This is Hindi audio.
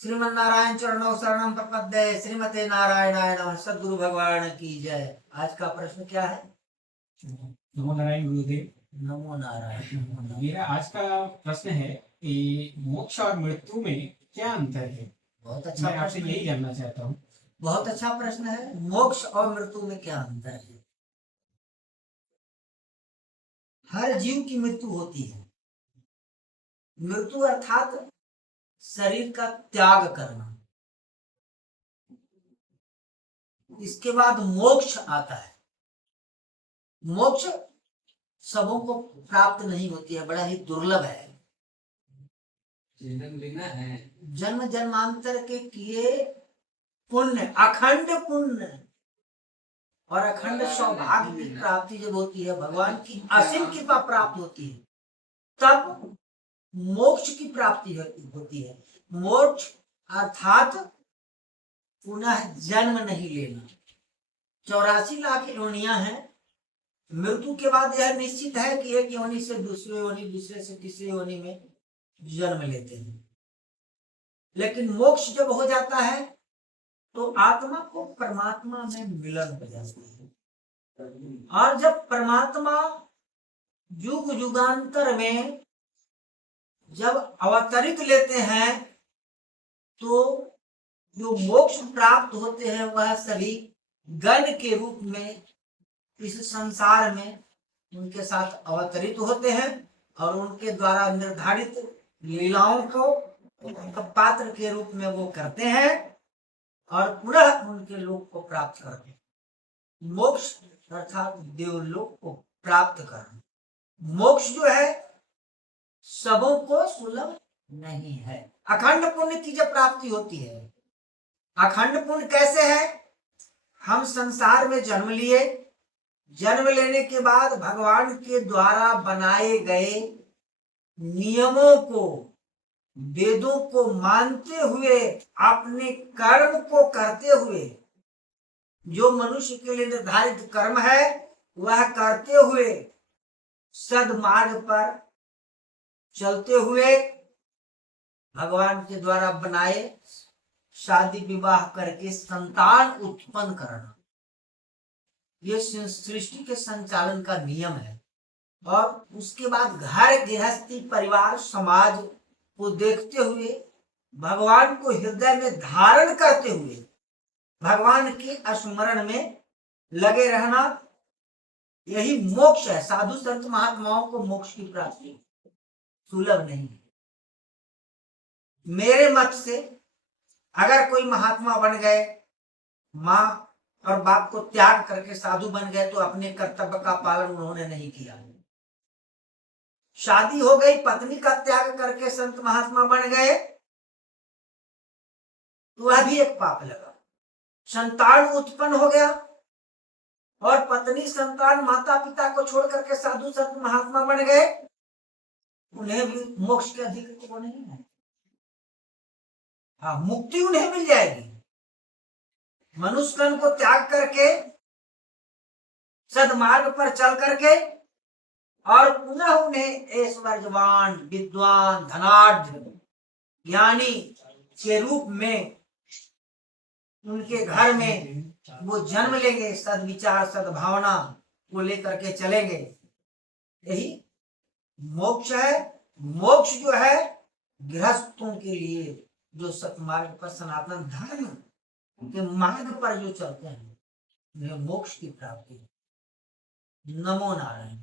श्रीमन्नारायण चरणों शरणम प्रपद्ये। श्रीमते नारायणाय नमः। सद्गुरु भगवान की जय। आज का प्रश्न क्या है? नमो नारायण गुरुदेव। नमो नारायण। मेरा आज का प्रश्न है कि मोक्ष और मृत्यु में क्या अंतर है? बहुत अच्छा मैं आपसे यही जानना चाहता हूँ। बहुत अच्छा प्रश्न है। मोक्ष और मृत्यु में क्या अंतर है? हर जीव की मृत्यु होती है। मृत्यु अर्थात शरीर का त्याग करना। इसके बाद मोक्ष आता है। मोक्ष सबों को प्राप्त नहीं होती है, बड़ा ही दुर्लभ है। जन्म जन्मांतर के किए पुण्य, अखंड पुण्य और अखंड सौभाग्य की प्राप्ति जब होती है, भगवान की असीम कृपा प्राप्त होती है, तब मोक्ष की प्राप्ति होती है। मोक्ष अर्थात पुनः जन्म नहीं लेना। 84 लाख योनियां हैं। मृत्यु के बाद यह निश्चित है कि एक योनि से दूसरे योनि, दूसरे से तीसरे योनि में जन्म लेते हैं। लेकिन मोक्ष जब हो जाता है तो आत्मा को परमात्मा में मिलन हो जाता है। और जब परमात्मा युग युगांतर में जब अवतरित लेते हैं तो जो मोक्ष प्राप्त होते हैं वह सभी गण के रूप में इस संसार में उनके साथ अवतरित होते हैं और उनके द्वारा निर्धारित लीलाओं को पात्र के रूप में वो करते हैं और पुनः उनके लोक को प्राप्त करते हैं। मोक्ष अर्थात देवलोक को प्राप्त करना। मोक्ष जो है सबों को सुलभ नहीं है। अखंड पुण्य की जब प्राप्ति होती है, अखंड पुण्य कैसे है? हम संसार में जन्म लिए, जन्म लेने के बाद भगवान के द्वारा बनाए गए नियमों को, वेदों को मानते हुए, अपने कर्म को करते हुए, जो मनुष्य के लिए निर्धारित कर्म है वह करते हुए, सद्मार्ग पर चलते हुए, भगवान के द्वारा बनाए शादी विवाह करके संतान उत्पन्न करना, ये सृष्टि के संचालन का नियम है। और उसके बाद घर गृहस्थी, परिवार, समाज को देखते हुए, भगवान को हृदय में धारण करते हुए, भगवान के स्मरण में लगे रहना, यही मोक्ष है। साधु संत महात्माओं को मोक्ष की प्राप्ति सुलभ नहीं है। मेरे मत से अगर कोई महात्मा बन गए, माँ और बाप को त्याग करके साधु बन गए, तो अपने कर्तव्य का पालन उन्होंने नहीं किया। शादी हो गई, पत्नी का त्याग करके संत महात्मा बन गए, तो वह भी एक पाप लगा। संतान उत्पन्न हो गया और पत्नी, संतान, माता पिता को छोड़ करके साधु संत महात्मा बन गए, उन्हें भी मोक्ष के अधिकारी को नहीं है। हाँ, मुक्ति उन्हें मिल जाएगी। मनुष्य तन को त्याग करके सदमार्ग पर चल करके और पुनः उन्हें ऐश्वर्यवान, विद्वान, धनाढ्य, ज्ञानी के रूप में उनके घर में वो जन्म लेंगे, सद्विचार, सद्भावना को लेकर के चलेंगे। यही मोक्ष है। मोक्ष जो है गृहस्थों के लिए, जो सतमार्ग पर, सनातन धर्म के मार्ग पर जो चलते हैं, उन्हें मोक्ष की प्राप्ति। नमो नारायण।